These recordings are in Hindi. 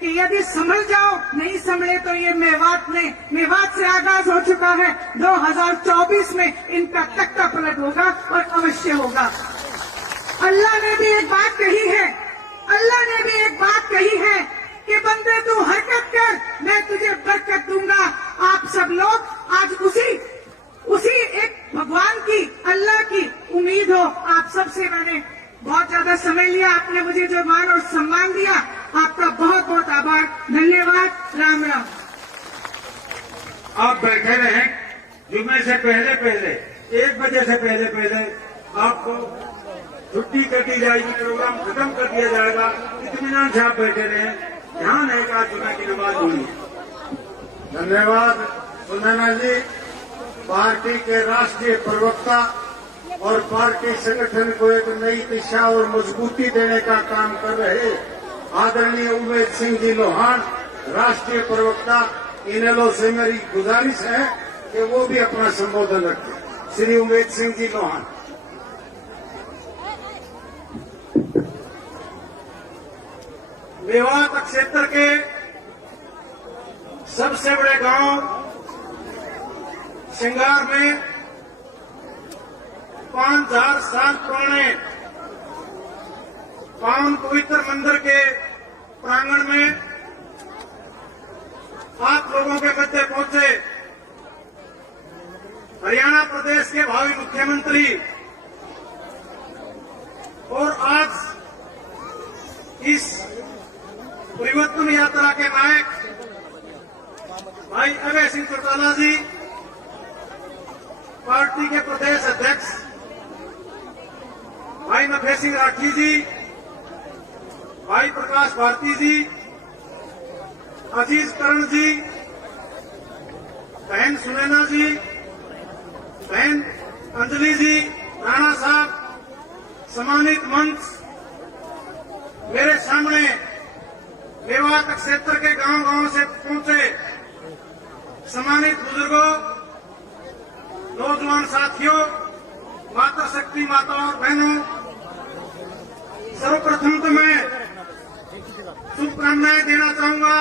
कि यदि संभल जाओ, नहीं संभले तो ये मेवात से आगाज हो चुका है। 2024 में इनका तख्ता पलट होगा और अवश्य होगा। अल्लाह ने भी एक बात कही है, अल्लाह ने भी एक बात कही है कि बंदे तू हरकत कर, मैं तुझे बरकत दूंगा। आप सब लोग आज उसी एक भगवान की, अल्लाह की उम्मीद हो। आप सबसे मैंने बहुत ज्यादा समय लिया, आपने मुझे जो मान और सम्मान दिया, आपका बहुत बहुत आभार, धन्यवाद। राम राम। आप बैठे रहें, जुम्मे से पहले 1 बजे से पहले आपको छुट्टी कर दी जाएगी, प्रोग्राम खत्म कर दिया जाएगा। इत्मीनान से आप बैठे रहें, ध्यान है कि जुम्मे की नमाज हुई है। धन्यवाद सुनैना जी। पार्टी के राष्ट्रीय प्रवक्ता और पार्टी संगठन को एक नई दिशा और मजबूती देने का काम कर रहे आदरणीय उमेद सिंह जी लोहान, राष्ट्रीय प्रवक्ता, इनेलो से मेरी गुजारिश है कि वो भी अपना संबोधन रखें। श्री उमेद सिंह जी लोहान। मेवात क्षेत्र के सबसे बड़े गांव श्रृंगार में 5000 साल पुराने पावन पवित्र मंदिर के प्रांगण में आप लोगों के मध्य पहुंचे हरियाणा प्रदेश के भावी मुख्यमंत्री और आज इस परिवर्तन यात्रा के नायक भाई अभय सिंह चौटाला जी, पार्टी के प्रदेश अध्यक्ष भाई नफे सिंह राठी जी, भाई प्रकाश भारती जी, अजीज करण जी, बहन सुनैना जी, बहन अंजलि जी, राणा साहब, सम्मानित मंच, मेरे सामने मेवात क्षेत्र के गांव से पहुंचे सम्मानित बुजुर्गों, नौजवान साथियों, मातृशक्ति माताओं और बहनों, सर्वप्रथम तो मैं शुभकामनाएं देना चाहूंगा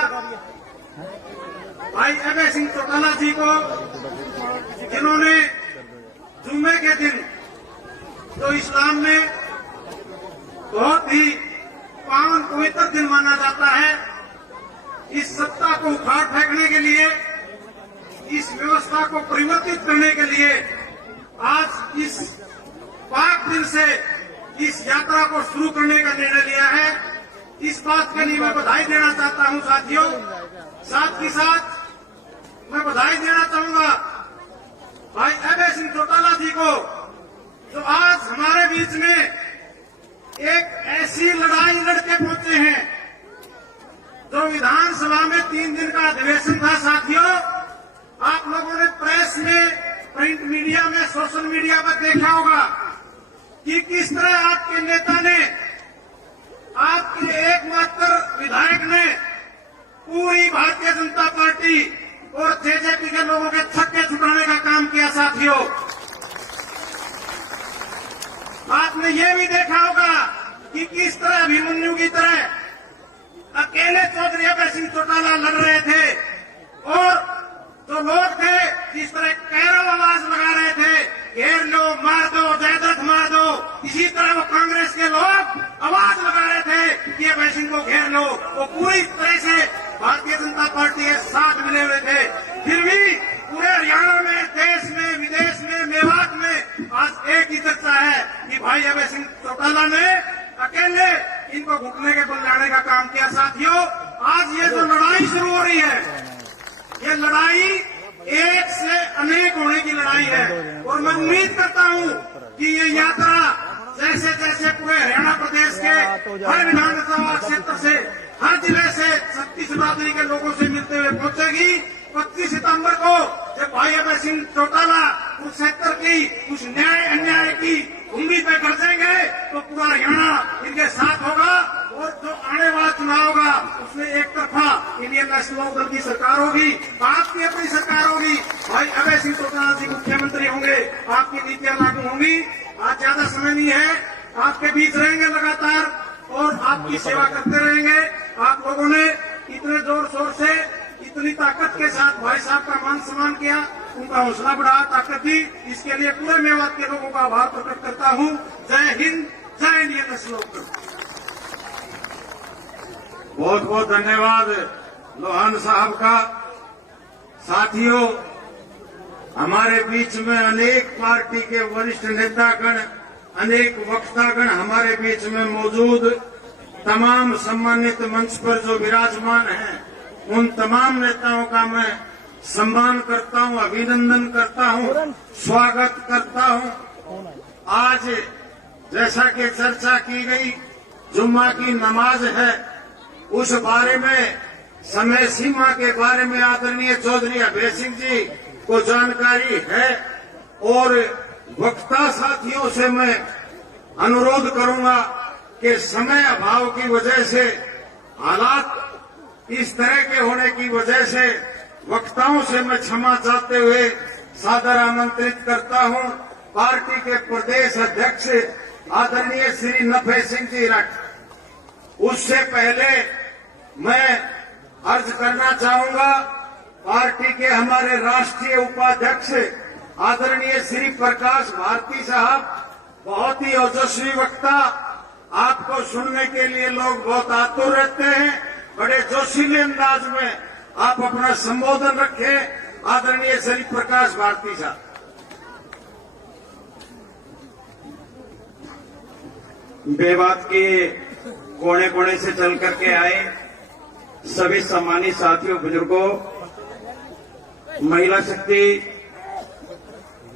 भाई अभय सिंह चौटाला जी को, जिन्होंने जुम्मे के दिन जो इस्लाम में बहुत ही पावन पवित्र दिन माना जाता है, इस सत्ता को उखाड़ फेंकने के लिए, इस व्यवस्था को परिवर्तित करने के लिए आज इस पाक दिन से इस यात्रा को शुरू करने का निर्णय लिया है। इस बात के लिए मैं बधाई देना चाहता हूं साथियों। साथ ही साथ मैं बधाई देना चाहूंगा भाई अभय सिंह चौटाला जी को, जो आज हमारे बीच में एक ऐसी लड़ाई लड़के पहुंचे हैं जो विधानसभा में 3 दिन का अधिवेशन था। साथियों, आप लोगों ने प्रेस में, प्रिंट मीडिया में, सोशल मीडिया पर देखा होगा कि किस तरह आपके नेता ने, आपके एकमात्र विधायक ने पूरी भारतीय जनता पार्टी और जेजेपी के लोगों के छक्के छुड़ाने का काम किया। साथियों, आपने ये भी देखा होगा कि किस तरह अभिमन्यु की तरह अकेले चौधरी अभय सिंह चौटाला लड़ रहे थे और जो लोग थे जिस तरह कैरल आवाज लगा रहे थे, घेर लो, मार दो, जयद्रथ मार दो, इसी तरह वो कांग्रेस के लोग आवाज लगा रहे थे कि अभय सिंह को घेर लो। वो पूरी तरह से भारतीय जनता पार्टी के साथ मिले हुए थे। फिर भी पूरे हरियाणा में, देश में, विदेश में, मेवात में आज एक ही चर्चा है कि भाई अभय सिंह चौटाला ने अकेले इनको घुटने के बल लाने का काम किया। साथियों, आज ये जो लड़ाई शुरू हो रही है, ये लड़ाई एक से अनेक होने की लड़ाई है और मैं उम्मीद करता हूं कि ये यात्रा जैसे जैसे पूरे हरियाणा प्रदेश के हर विधानसभा क्षेत्र से, हर जिले से छत्तीस बिरादरी के लोगों से मिलते हुए पहुंचेगी। 25 सितंबर को जब भाई अभय सिंह चौटाला उस क्षेत्र की, उस न्याय अन्याय की भूमि पे गरजेंगे तो पूरा हरियाणा इनके साथ होगा और जो आने वाला चुनाव होगा उसमें एक तरफा इंडियन नेशनल दल की सरकार होगी, आपकी अपनी सरकार होगी, भाई अभय सिंह चौटाला जी मुख्यमंत्री होंगे, आपकी नीतियां लागू होंगी। आज ज्यादा समय नहीं है, आपके बीच रहेंगे लगातार और आपकी सेवा करते रहेंगे। आप लोगों ने इतने जोर शोर से इतनी ताकत के साथ भाई साहब का मान सम्मान किया, उनका हौसला बढ़ाया, ताकत दी, इसके लिए पूरे मेवात के लोगों का आभार प्रकट करता हूं। जय हिंद, जय इंडियन नेशनल। बहुत बहुत धन्यवाद लोहान साहब का। साथियों, हमारे बीच में अनेक पार्टी के वरिष्ठ नेतागण, अनेक वक्तागण हमारे बीच में मौजूद, तमाम सम्मानित मंच पर जो विराजमान हैं, उन तमाम नेताओं का मैं सम्मान करता हूं, अभिनंदन करता हूं, स्वागत करता हूं। आज जैसा कि चर्चा की गई, जुम्मा की नमाज है, उस बारे में, समय सीमा के बारे में आदरणीय चौधरी अभय सिंह जी को जानकारी है और वक्ता साथियों से मैं अनुरोध करूंगा कि समय अभाव की वजह से, हालात इस तरह के होने की वजह से वक्ताओं से मैं क्षमा चाहते हुए सादर आमंत्रित करता हूं पार्टी के प्रदेश अध्यक्ष आदरणीय श्री नफे सिंह जी रख। उससे पहले मैं अर्ज करना चाहूंगा पार्टी के हमारे राष्ट्रीय उपाध्यक्ष आदरणीय श्री प्रकाश भारती साहब, बहुत ही ओजस्वी वक्ता, आपको सुनने के लिए लोग बहुत आतुर रहते हैं। बड़े जोशीले अंदाज में आप अपना संबोधन रखें। आदरणीय श्री प्रकाश भारती साहब। मेवात के कोने कोने से चल करके आए सभी सम्मानित साथियों, बुजुर्गों, महिला शक्ति,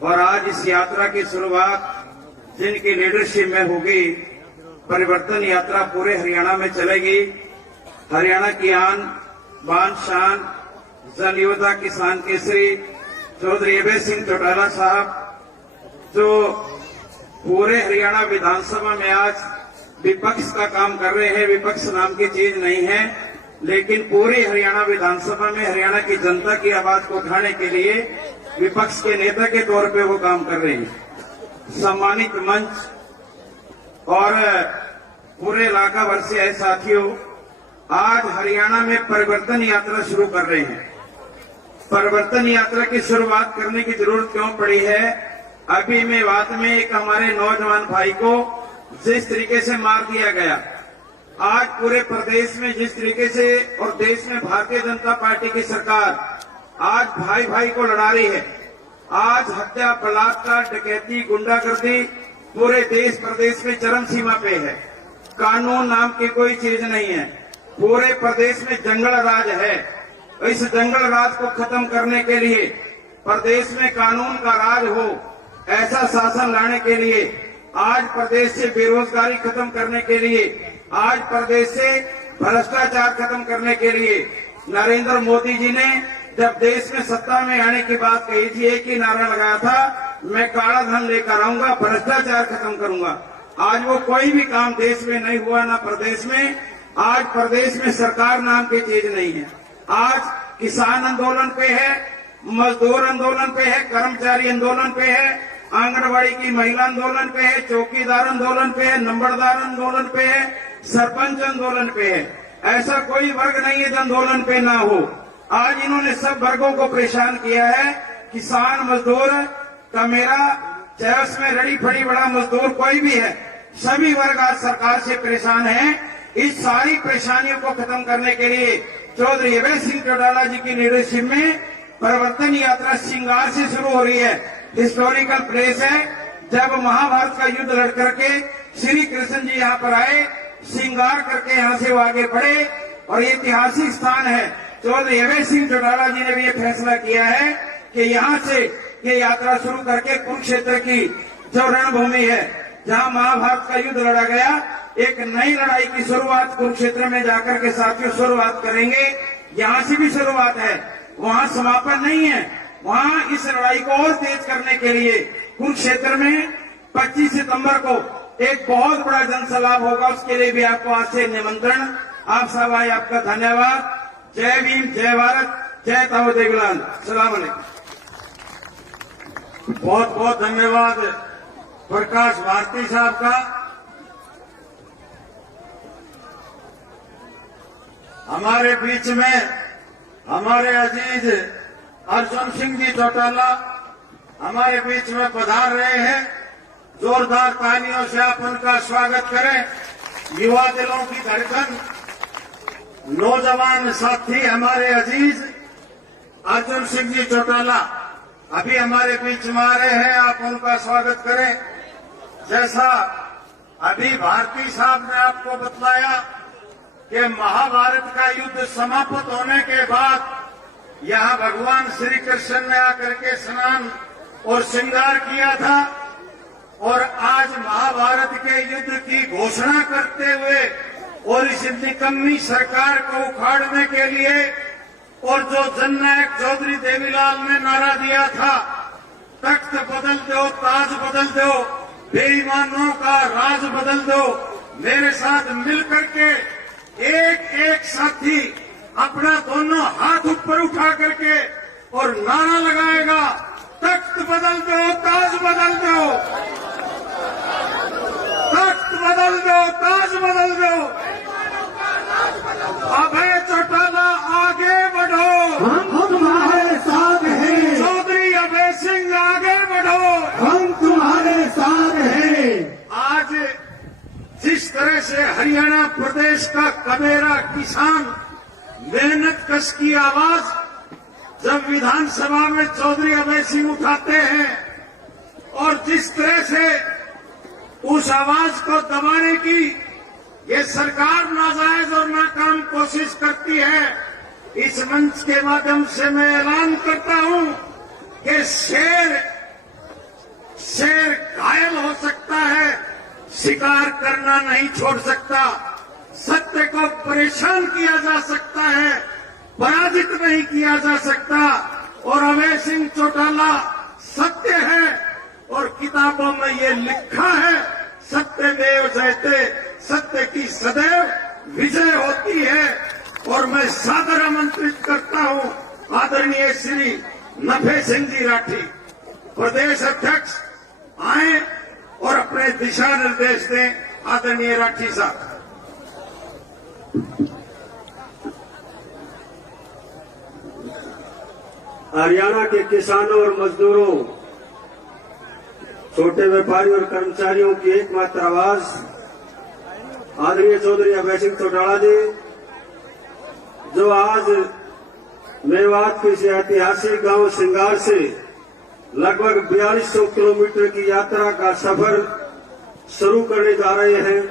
और आज इस यात्रा की शुरुआत जिनकी लीडरशिप में होगी, परिवर्तन यात्रा पूरे हरियाणा में चलेगी। हरियाणा की आन बान शान, जन योद्धा किसान केसरी चौधरी अभय सिंह चौटाला साहब, जो पूरे हरियाणा विधानसभा में आज विपक्ष का काम कर रहे हैं। विपक्ष नाम की चीज नहीं है, लेकिन पूरी हरियाणा विधानसभा में हरियाणा की जनता की आवाज को उठाने के लिए विपक्ष के नेता के तौर पे वो काम कर रहे हैं। सम्मानित मंच और पूरे इलाका भर से आए साथियों, आज हरियाणा में परिवर्तन यात्रा शुरू कर रहे हैं। परिवर्तन यात्रा की शुरुआत करने की जरूरत क्यों पड़ी है? अभी मेवात में एक हमारे नौजवान भाई को जिस तरीके से मार दिया गया, आज पूरे प्रदेश में जिस तरीके से और देश में भारतीय जनता पार्टी की सरकार आज भाई भाई को लड़ा रही है, आज हत्या, बलात्कार, डकैती, गुंडागर्दी पूरे देश प्रदेश में चरम सीमा पे है। कानून नाम की कोई चीज नहीं है, पूरे प्रदेश में जंगल राज है। इस जंगल राज को खत्म करने के लिए, प्रदेश में कानून का राज हो, ऐसा शासन लाने के लिए, आज प्रदेश से बेरोजगारी खत्म करने के लिए, आज प्रदेश से भ्रष्टाचार खत्म करने के लिए नरेंद्र मोदी जी ने जब देश में सत्ता में आने की बात कही थी, एक ही नारा लगाया था, मैं काला धन लेकर आऊंगा, भ्रष्टाचार खत्म करूंगा। आज वो कोई भी काम देश में नहीं हुआ, ना प्रदेश में। आज प्रदेश में सरकार नाम की चीज नहीं है। आज किसान आंदोलन पे है, मजदूर आंदोलन पे है, कर्मचारी आंदोलन पे है, आंगनबाड़ी की महिला आंदोलन पे है, चौकीदार आंदोलन पे है, नंबरदार आंदोलन पे है, सरपंच आंदोलन पे है। ऐसा कोई वर्ग नहीं है जो आंदोलन पे ना हो। आज इन्होंने सब वर्गों को परेशान किया है। किसान मजदूर का मेरा, चाहे उसमें रड़ी फड़ी बड़ा मजदूर कोई भी है, सभी वर्ग आज सरकार से परेशान हैं। इस सारी परेशानियों को खत्म करने के लिए चौधरी अभय सिंह चौटाला जी की लीडरशिप में परिवर्तन यात्रा श्रृंगार से शुरू हो रही है। हिस्टोरिकल प्लेस है। जब महाभारत का युद्ध लड़ करके श्री कृष्ण जी यहाँ पर आए, श्रृंगार करके यहाँ से वो आगे बढ़े, और ये ऐतिहासिक स्थान है। चौधरी अभय सिंह चौटाला जी ने भी ये फैसला किया है कि यहाँ से ये यात्रा शुरू करके कुरुक्षेत्र की जो रणभूमि है, जहाँ महाभारत का युद्ध लड़ा गया, एक नई लड़ाई की शुरुआत कुरुक्षेत्र में जाकर के साथियों शुरुआत करेंगे। यहाँ से भी शुरुआत है, वहाँ समापन नहीं है। वहाँ इस लड़ाई को और तेज करने के लिए कुरुक्षेत्र में 25 सितंबर को एक बहुत बड़ा जनसलाभ होगा। उसके लिए भी आपको आज से निमंत्रण। आप सब आए, आपका धन्यवाद। जय भीम, जय भारत, जय ताऊ देवीलाल। सलाम अलैकुम। बहुत बहुत धन्यवाद प्रकाश भारती साहब का। हमारे बीच में हमारे अजीज अर्जुन सिंह जी चौटाला हमारे बीच में पधार रहे हैं। जोरदार तालियों से आप उनका स्वागत करें। युवा दिलों की धड़कन, नौजवान साथी हमारे अजीज अर्जुन सिंह जी चौटाला अभी हमारे बीच में आ रहे हैं, आप उनका स्वागत करें। जैसा अभी भारती साहब ने आपको बतलाया कि महाभारत का युद्ध समाप्त होने के बाद यहाँ भगवान श्री कृष्ण ने आकर के स्नान और श्रृंगार किया था, और आज महाभारत के युद्ध की घोषणा करते हुए और इस निकम्मी सरकार को उखाड़ने के लिए, और जो जननायक चौधरी देवीलाल ने नारा दिया था, तख्त बदल दो, ताज बदल दो, बेईमानों का राज बदल दो, मेरे साथ मिलकर के एक एक साथी अपना दोनों हाथ ऊपर उठा करके और नारा लगाएगा, तख्त बदल दो, ताज बदल दो, तख्त बदल दो, ताज बदल दो। अभय चौटाला आगे बढ़ो, हम तुम्हारे साथ हैं। चौधरी अभय सिंह आगे बढ़ो, हम तुम्हारे साथ हैं। आज जिस तरह से हरियाणा प्रदेश का कबेरा किसान मेहनत कश की आवाज जब विधानसभा में चौधरी अभय सिंह उठाते हैं, और जिस तरह से उस आवाज को दबाने की ये सरकार नाजायज और नाकाम कोशिश करती है, इस मंच के माध्यम से मैं ऐलान करता हूं कि शेर घायल हो सकता है, शिकार करना नहीं छोड़ सकता। सत्य को परेशान किया जा सकता है, पराजित नहीं किया जा सकता। और अभय सिंह चौटाला सत्य है, और किताबों में ये लिखा है, सत्यमेव जयते, सत्य की सदैव विजय होती है। और मैं सादर आमंत्रित करता हूं आदरणीय श्री नफे सिंह जी राठी, प्रदेश अध्यक्ष, आए और अपने दिशा निर्देश दें। आदरणीय राठी साहब। हरियाणा के किसानों और मजदूरों, छोटे व्यापारियों और कर्मचारियों की एकमात्र आवाज आदरणीय चौधरी अभय सिंह चौटाला जी, जो आज मेवात के इस ऐतिहासिक गांव श्रृंगार से लगभग 4200 किलोमीटर की यात्रा का सफर शुरू करने जा रहे हैं।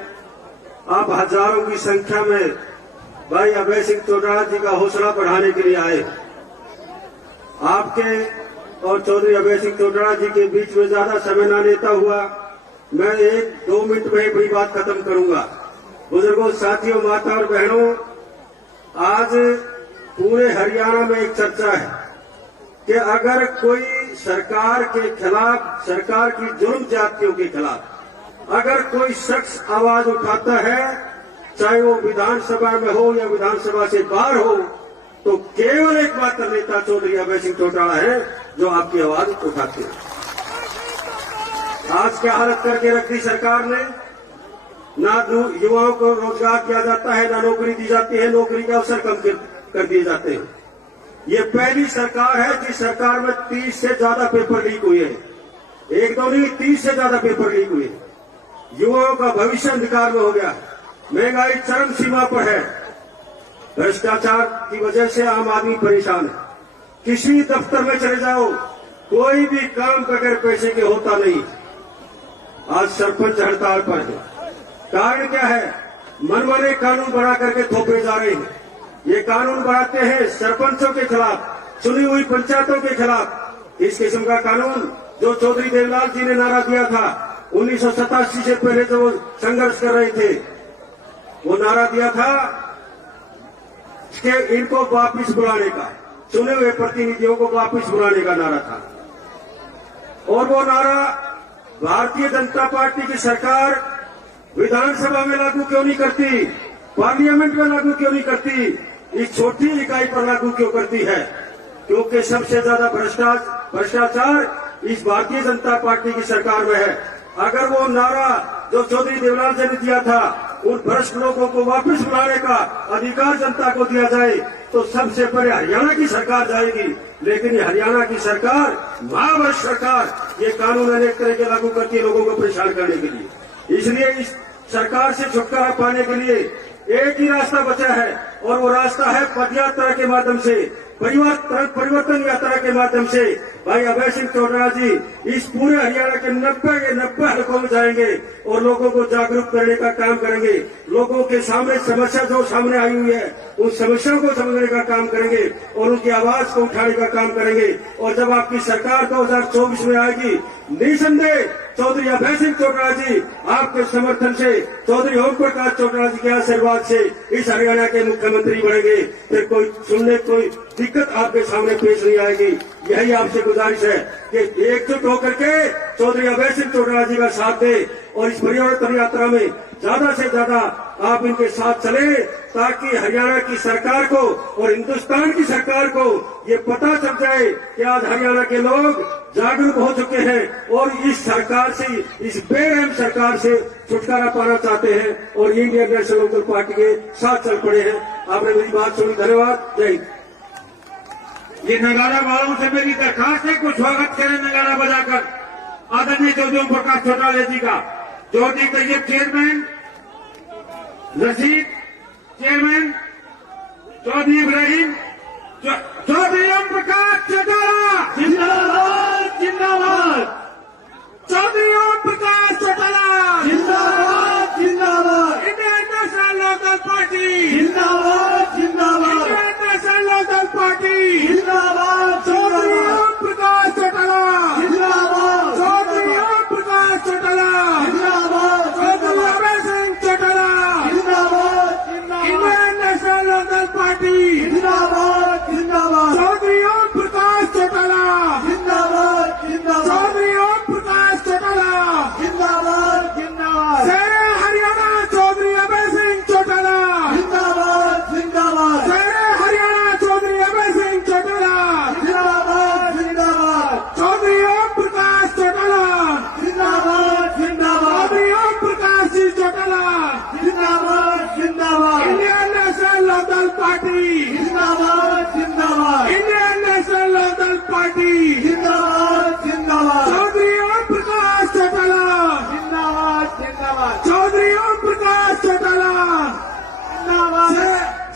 आप हजारों की संख्या में भाई अभय सिंह चौटाला जी का हौसला बढ़ाने के लिए आए। आपके और चौधरी अभय सिंह चौटाला जी के बीच में ज्यादा समय न लेता हुआ मैं 1-2 मिनट में बड़ी बात खत्म करूंगा। बुजुर्गों, साथियों, माता और बहनों, आज पूरे हरियाणा में एक चर्चा है कि अगर कोई सरकार के खिलाफ, सरकार की जुर्म जातियों के खिलाफ अगर कोई शख्स आवाज उठाता है, चाहे वो विधानसभा में हो या विधानसभा से बाहर हो, तो केवल एकमात्र नेता चौधरी अभय सिंह चौटाला है जो आपकी आवाज उठाते हैं। आज क्या हालत करके रख दी सरकार ने, ना युवाओं को रोजगार दिया जाता है, ना नौकरी दी जाती है, नौकरी के अवसर कम कर दिए जाते हैं। ये पहली सरकार है जिस सरकार में 30 से ज्यादा पेपर लीक हुए हैं। 1-2 नहीं, 30 से ज्यादा पेपर लीक हुए। युवाओं का भविष्य अंधकार में हो गया, महंगाई चरम सीमा पर है, भ्रष्टाचार की वजह से आम आदमी परेशान है। किसी दफ्तर में चले जाओ, कोई भी काम बगैर पैसे के होता नहीं। आज सरपंच हड़ताल पर है। कारण क्या है? मनमाने कानून बना करके थोपे जा रहे हैं। ये कानून बनाते हैं सरपंचों के खिलाफ, चुनी हुई पंचायतों के खिलाफ। इस किस्म का कानून जो चौधरी देवीलाल जी ने नारा दिया था 1987 से पहले जो वो संघर्ष कर रहे थे, वो नारा दिया था कि इनको वापिस बुलाने का, चुने हुए प्रतिनिधियों को वापिस बुलाने का नारा था। और वो नारा भारतीय जनता पार्टी की सरकार विधानसभा में लागू क्यों नहीं करती, पार्लियामेंट में लागू क्यों नहीं करती, इस छोटी इकाई पर लागू क्यों करती है? क्योंकि सबसे ज्यादा भ्रष्टाचार इस भारतीय जनता पार्टी की सरकार में है। अगर वो नारा जो चौधरी देवीलाल जी ने दिया था उन भ्रष्ट लोगों को वापस बुलाने का अधिकार जनता को दिया जाए तो सबसे पहले हरियाणा की सरकार जाएगी। लेकिन ये हरियाणा की सरकार, महाभ्रष्ट सरकार, ये कानून अनेक तरह के लागू करती है लोगों को परेशान करने के लिए। इसलिए इस सरकार से छुटकारा पाने के लिए एक ही रास्ता बचा है और वो रास्ता है पदयात्रा के माध्यम से, परिवर्तन यात्रा के माध्यम से। भाई अभय सिंह चौटाला जी इस पूरे हरियाणा के 90 हलकों में जाएंगे और लोगों को जागरूक करने का काम करेंगे। लोगों के सामने समस्या जो सामने आई हुई है उन समस्याओं को समझने का काम करेंगे और उनकी आवाज को उठाने का काम करेंगे। और जब आपकी सरकार 2024 में आएगी, निसंदेह चौधरी अभय सिंह चौटाला जी आपके समर्थन से, चौधरी ओम प्रकाश चौटाला जी के आशीर्वाद से इस हरियाणा के मुख्यमंत्री बनेंगे। फिर कोई सुनने कोई दिक्कत आपके सामने पेश नहीं आएगी। यही आपसे गुजारिश है कि एकजुट होकर के चौधरी अभय सिंह चौटाला जी का साथ दे और इस परिवर्तन यात्रा में ज्यादा से ज्यादा आप इनके साथ चले, ताकि हरियाणा की सरकार को और हिंदुस्तान की सरकार को ये पता चल जाए कि आज हरियाणा के लोग जागरूक हो चुके हैं और इस सरकार से, इस बेरहम सरकार से छुटकारा पाना चाहते हैं और इंडियन नेशनल लोकदल पार्टी के साथ चल पड़े हैं। आपने मेरी बात सुनी, धन्यवाद। जय हिंद। ये नगाड़ा वालों से मेरी दरखास्त है, कुछ स्वागत करें नगाड़ा बजाकर आदरणीय चौधरी ओम प्रकाश चौटाला जी का। चौधरी तैयब चेयरमैन, रशीद चेयरमैन, चौधरी इब्राहिम, चौधरी ओम प्रकाश चौटाला जिंदाबाद जिंदाबाद, चौधरी ओम प्रकाश चौटाला जिंदाबाद जिंदाबाद, इंडियन नेशनल लोकदल पार्टी जिंदाबाद जिंदाबाद, इंडियन नेशनल लोकदल पार्टी जिंदाबाद, चौधरी ओम प्रकाश चौटाला जिंदाबाद, चौधरी ओम प्रकाश चौटाला जिंदाबाद, चौधरी अभय सिंह चौटाला जिंदाबाद जिंदाबाद, इंडियन नेशनल लोकदल पार्टी जिंदाबाद जिंदाबाद, चौधरी ओम प्रकाश चौटाला जिंदाबाद जिंदाबाद, चौधरी ओम प्रकाश चौटाला जिंदाबाद जिंदाबाद, शेरे हरियाणा चौधरी अभय सिंह चौटाला जिंदाबाद जिंदाबाद, शेरे हरियाणा चौधरी अभय सिंह चौटाला जिंदाबाद जिंदाबाद, चौधरी ओम प्रकाश चौटाला जिंदाबाद जिंदाबाद, चौधरी ओम प्रकाश जी चौटाला जिंदाबाद जिंदाबाद, इंडियन नेशनल लोकदल पार्टी जिंदाबाद जिंदाबाद, इंडियन नेशनल लोकदल पार्टी जिंदाबाद जिंदाबाद, चौधरी ओम प्रकाश चौटाला जिंदाबाद जिंदाबाद, चौधरी ओम प्रकाश चौटाला जिंदाबाद,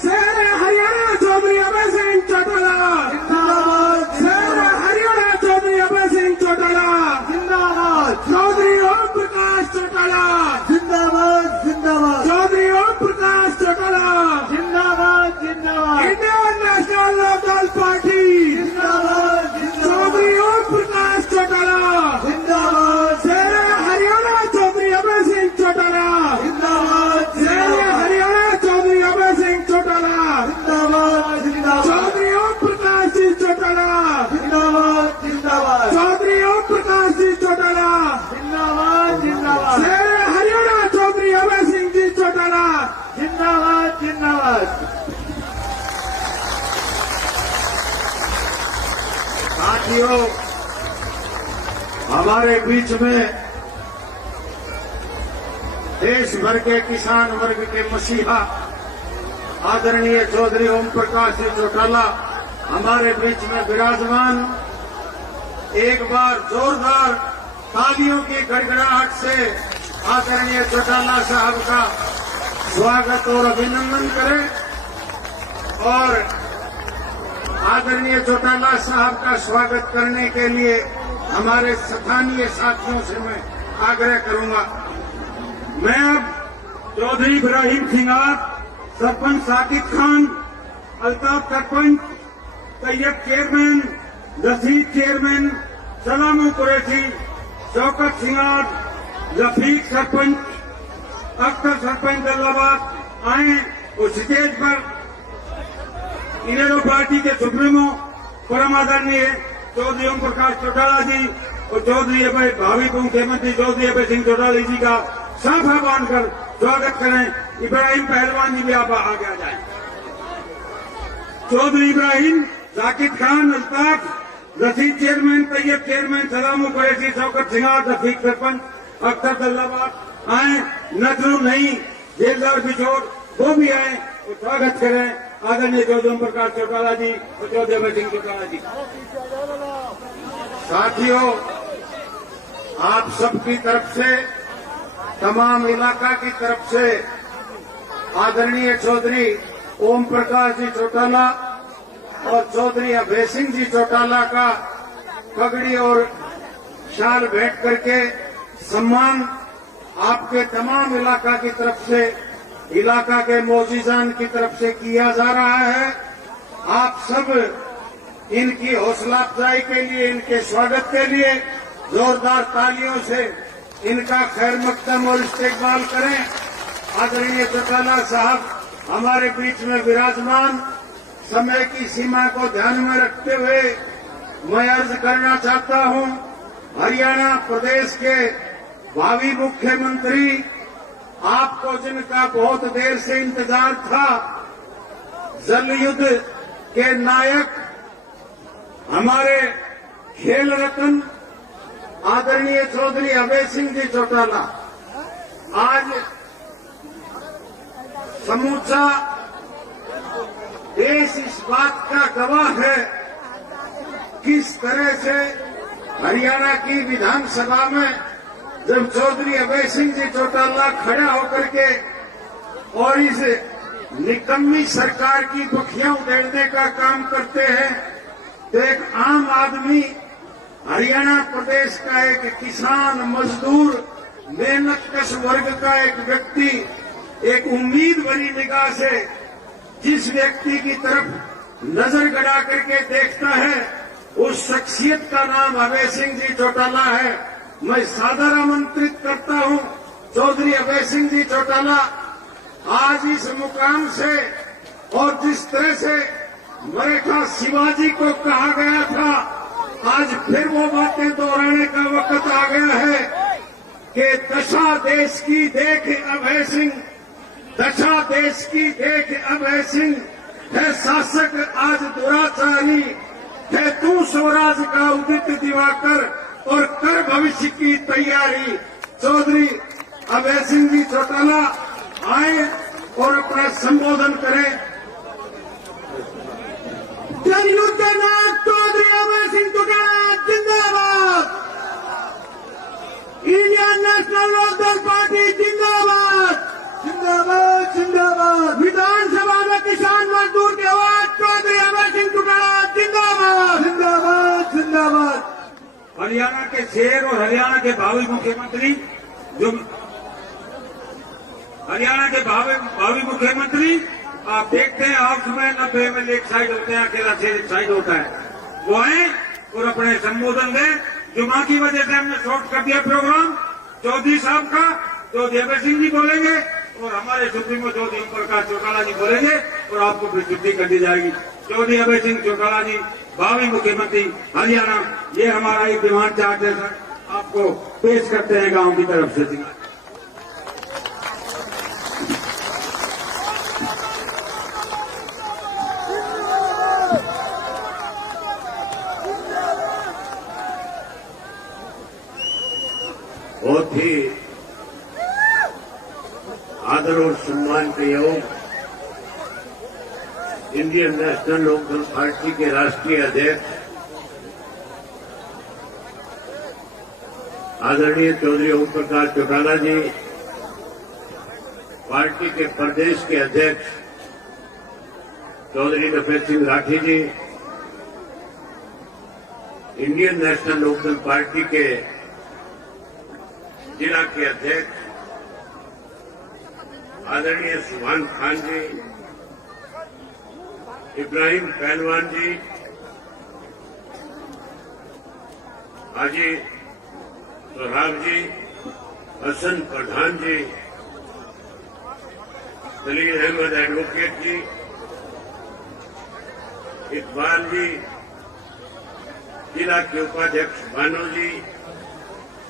शेरे हरियाणा चौधरी अभय सिंह चौटाला जिंदाबाद, शेरे हरियाणा चौधरी अभय सिंह चौटाला जिंदाबाद, चौधरी ओम प्रकाश चौटाला जिंदाबाद जिंदाबाद, चौधरी ओम प्रकाश चौटाला जिंदाबाद जिंदाबाद, इंडियन नेशनल लोकदल पार्टी जिंदाबाद जिंदाबाद, चौधरी ओम प्रकाश चौटाला जिंदाबाद, शेरे हरियाणा चौधरी अभय सिंह चौटाला जिंदाबाद, शेरे हरियाणा चौधरी अभय सिंह चौटाला जिंदाबाद जिंदाबाद, चौधरी ओम प्रकाश जी चौटाला जिंदाबाद जिंदाबाद, चौधरी ओम प्रकाश जी चौटाला जिंदाबाद जिंदाबाद, शेरे हरियाणा चौधरी अभय सिंह जी चौटाला जिंदाबाद जिंदाबाद। साथियों, हमारे बीच में देश भर के किसान वर्ग के मसीहा आदरणीय चौधरी ओम प्रकाश जी चौटाला हमारे बीच में विराजमान। एक बार जोरदार तालियों की गड़गड़ाहट से आदरणीय चौटाला साहब का स्वागत और अभिनंदन करें और आदरणीय चौटाला साहब का स्वागत करने के लिए हमारे स्थानीय साथियों से मैं आग्रह करूंगा। मैं अब चौधरी इब्राहिम सिंगार, सरपंच साकिब खान, अल्ताफ सरपंच, तैयब चेयरमैन, रशीद चेयरमैन, सलामू कुरैशी, शौकत सिंगार, रफीक सरपंच, अख्तर सरपंच दल्लाबाद आए उस स्टेज पर। इनेलो पार्टी के सुप्रीमो परम आदरणीय चौधरी ओम प्रकाश चौटाला जी और चौधरी अभय भावी मुख्यमंत्री चौधरी अभय सिंह चौटाला जी का साफा बांधकर स्वागत करें। इब्राहिम पहलवान जी भी आप आगे आ जाए। चौधरी इब्राहिम, जाकिर खान, अल्ताफ, रशीद चेयरमैन, तैयब चेयरमैन, सलामू कुरैशी, शौकत सिंगार, रफीक सरपंच, अख्तर दल्लाबाद आए। नजरू नहीं जेलदार बिछोड़ वो भी आए और स्वागत करें आदरणीय चौधरी ओम प्रकाश चौटाला जी और चौधरी अभय सिंह चौटाला जी। साथियों, आप सबकी तरफ से, तमाम इलाका की तरफ से आदरणीय चौधरी ओम प्रकाश जी चौटाला और चौधरी अभय सिंह जी चौटाला का पगड़ी और शाल भेंट करके सम्मान आपके तमाम इलाका की तरफ से, इलाका के मोजीजान की तरफ से किया जा रहा है। आप सब इनकी हौसला अफजाई के लिए, इनके स्वागत के लिए जोरदार तालियों से इनका खैर मकदम और इस्तेकबाल करें। आदरणीय चौटाला साहब हमारे बीच में विराजमान, समय की सीमा को ध्यान में रखते हुए मैं अर्ज करना चाहता हूं, हरियाणा प्रदेश के भावी मुख्यमंत्री, आपको जिनका बहुत देर से इंतजार था, जल युद्ध के नायक, हमारे खेल रत्न आदरणीय चौधरी अभय सिंह जी चौटाला, आज समूचा देश इस बात का गवाह है किस तरह से हरियाणा की विधानसभा में जब चौधरी अभय सिंह जी चौटाला खड़ा होकर के और इस निकम्मी सरकार की बखियां उधेड़ने का काम करते हैं, तो एक आम आदमी, हरियाणा प्रदेश का एक किसान, मजदूर, मेहनतकश वर्ग का एक व्यक्ति एक उम्मीद भरी निगाह से जिस व्यक्ति की तरफ नजर गड़ा करके देखता है, उस शख्सियत का नाम अभय सिंह जी चौटाला है। मैं सादर आमंत्रित करता हूं चौधरी अभय सिंह जी चौटाला, आज इस मुकाम से और जिस तरह से मराठा शिवाजी को कहा गया था, आज फिर वो बातें दोहराने का वक्त आ गया है कि दशा देश की देख अभय सिंह, दशा देश की देख अभय सिंह, है शासक आज दुराचारी, है तू स्वराज का उदित दिवाकर और कर भविष्य की तैयारी। चौधरी अभय सिंह जी चौटाला आए और अपना संबोधन करें। जनयुद्ध नायक चौधरी अभय सिंह चौटाला जिंदाबाद, इंडियन नेशनल लोकदल पार्टी जिंदाबाद, जिंदाबाद जिंदाबाद। विधानसभा में किसान मजदूर की आवाज चौधरी अभय सिंह चौटाला जिंदाबाद, जिंदाबाद जिंदाबाद। हरियाणा के शेर और हरियाणा के भावी मुख्यमंत्री, जो हरियाणा के भावी मुख्यमंत्री, आप देखते हैं आप समय 90 में एक साइड होते हैं, अकेला शेर एक साइड होता है, वो आए और अपने संबोधन दें। जुमा की वजह से हमने शॉर्ट कर दिया प्रोग्राम, चौधरी साहब का, चौधरी अभय सिंह जी बोलेंगे और हमारे सुप्रीमो चौधरी ओम प्रकाश चौटाला जी बोलेंगे और आपको फिर छुट्टी कर दी जाएगी। चौधरी अभय सिंह चौटाला जी भावी मुख्यमंत्री हरियाणा, ये हमारा एक डिमांड चार्ट है सर, आपको पेश करते हैं गांव की तरफ से। बहुत ही आदर और सम्मान के योग इंडियन नेशनल लोकदल पार्टी के राष्ट्रीय अध्यक्ष आदरणीय चौधरी ओम प्रकाश चौटाला जी, पार्टी के प्रदेश के अध्यक्ष चौधरी नफेद सिंह राठी जी, इंडियन नेशनल लोकदल पार्टी के जिला के अध्यक्ष आदरणीय सुभान खान जी, इब्राहिम पहलवान जी, हाजी सोहराब जी, हसन प्रधान जी, सलीम अहमद एडवोकेट जी, इकबाल जी, जिला के उपाध्यक्ष बानो जी,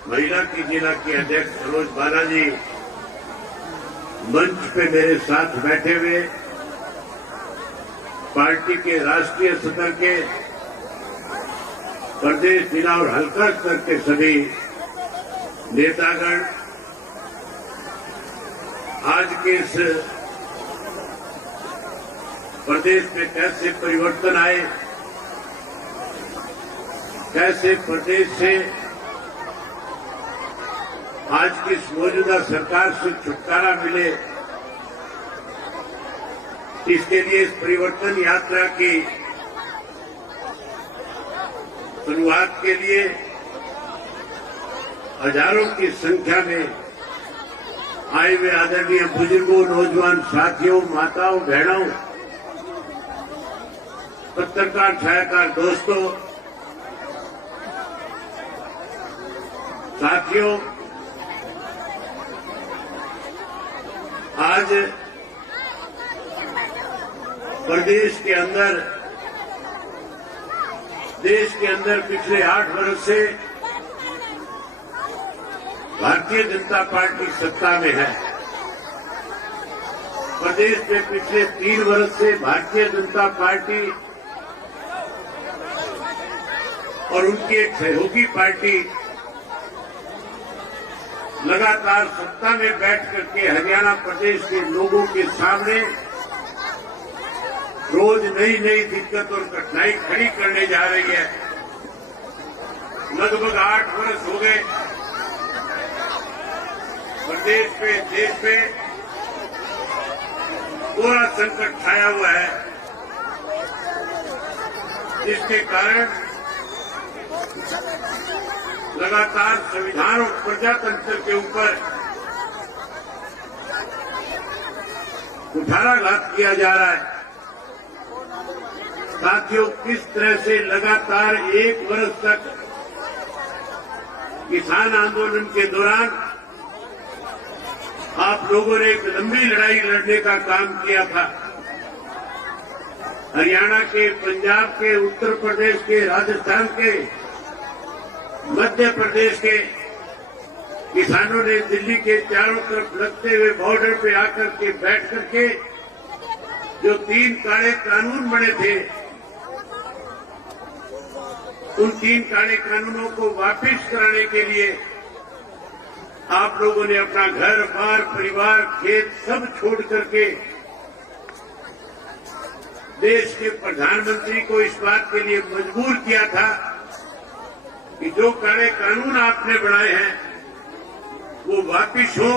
महिला की जिला की अध्यक्ष सरोज बाला जी, मंच पे मेरे साथ बैठे हुए पार्टी के राष्ट्रीय सदर के, प्रदेश, जिला और हल्का स्तर के सभी नेतागण, आज के इस प्रदेश में कैसे परिवर्तन आए, कैसे प्रदेश से आज की इस मौजूदा सरकार से छुटकारा मिले, इसके लिए इस परिवर्तन यात्रा की शुरुआत के लिए हजारों की संख्या में आए हुए आदरणीय बुजुर्गों, नौजवान साथियों, माताओं, बहनों, पत्रकार, छायाकार दोस्तों, साथियों, आज प्रदेश के अंदर, देश के अंदर पिछले 8 वर्ष से भारतीय जनता पार्टी सत्ता में है। प्रदेश में पिछले 3 वर्ष से भारतीय जनता पार्टी और उनकी एक सहयोगी पार्टी लगातार सत्ता में बैठ करके हरियाणा प्रदेश के लोगों के सामने रोज नई नई दिक्कत और कठिनाई खड़ी करने जा रही है। लगभग 8 वर्ष हो गए प्रदेश पे, देश पे पूरा संकट छाया हुआ है, जिसके कारण लगातार संविधान और प्रजातंत्र के ऊपर कुठाराघात किया जा रहा है। साथियों, किस तरह से लगातार 1 वर्ष तक किसान आंदोलन के दौरान आप लोगों ने एक लंबी लड़ाई लड़ने का काम किया था। हरियाणा के, पंजाब के, उत्तर प्रदेश के, राजस्थान के, मध्य प्रदेश के किसानों ने दिल्ली के चारों तरफ लगते हुए बॉर्डर पे आकर के बैठ करके जो 3 काले कानून बने थे, उन 3 काले कानूनों को वापस कराने के लिए आप लोगों ने अपना घर बार, परिवार, खेत सब छोड़ करके देश के प्रधानमंत्री को इस बात के लिए मजबूर किया था कि जो काले कानून आपने बनाए हैं वो वापिस हो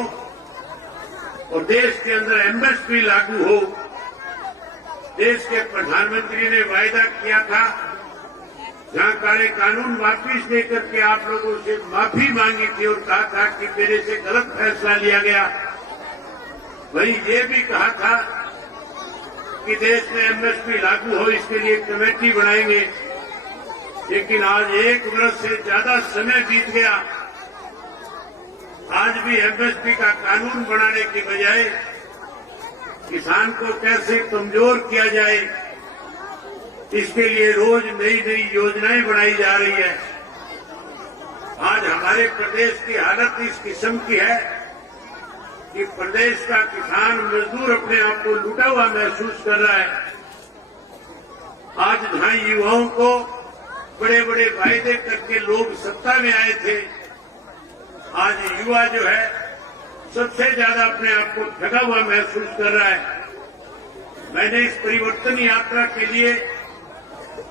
और देश के अंदर एमएसपी लागू हो। देश के प्रधानमंत्री ने वायदा किया था, जहां काले कानून वापिस लेकर के आप लोगों से माफी मांगी थी और कहा था कि मेरे से गलत फैसला लिया गया, वहीं ये भी कहा था कि देश में एमएसपी लागू हो, इसके लिए कमेटी बनाएंगे। लेकिन आज 1 वर्ष से ज्यादा समय बीत गया, आज भी एमएसपी का कानून बनाने की बजाय किसान को कैसे कमजोर किया जाए, इसके लिए रोज नई नई योजनाएं बनाई जा रही है। आज हमारे प्रदेश की हालत इस किस्म की है कि प्रदेश का किसान मजदूर अपने आप को लूटा हुआ महसूस कर रहा है। आज जहां युवाओं को बड़े बड़े वायदे करके लोग सत्ता में आए थे, आज युवा जो है सबसे ज्यादा अपने आप को ठगा हुआ महसूस कर रहा है। मैंने इस परिवर्तन यात्रा के लिए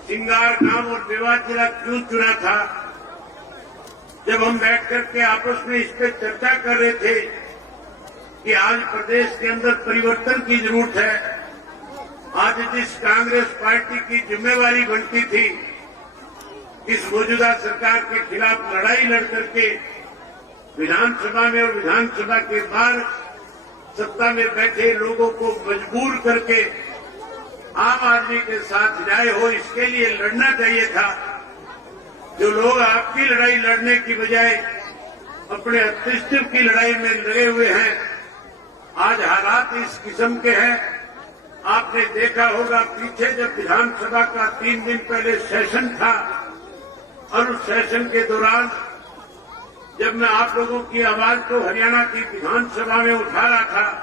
सिंगार गांव और मेवात जिला क्यों चुना था? जब हम बैठ करके आपस में इस पर चर्चा कर रहे थे कि आज प्रदेश के अंदर परिवर्तन की जरूरत है। आज जिस कांग्रेस पार्टी की जिम्मेवारी बनती थी इस मौजूदा सरकार के खिलाफ लड़ाई लड़ करके विधानसभा में और विधानसभा के बाहर सत्ता में बैठे लोगों को मजबूर करके आम आदमी के साथ न्याय हो, इसके लिए लड़ना चाहिए था। जो लोग आपकी लड़ाई लड़ने की बजाय अपने अस्तित्व की लड़ाई में लगे हुए हैं, आज हालात इस किस्म के हैं। आपने देखा होगा पीछे जब विधानसभा का 3 दिन पहले सेशन था और उस सेशन के दौरान जब मैं आप लोगों की आवाज को हरियाणा की विधानसभा में उठा रहा था,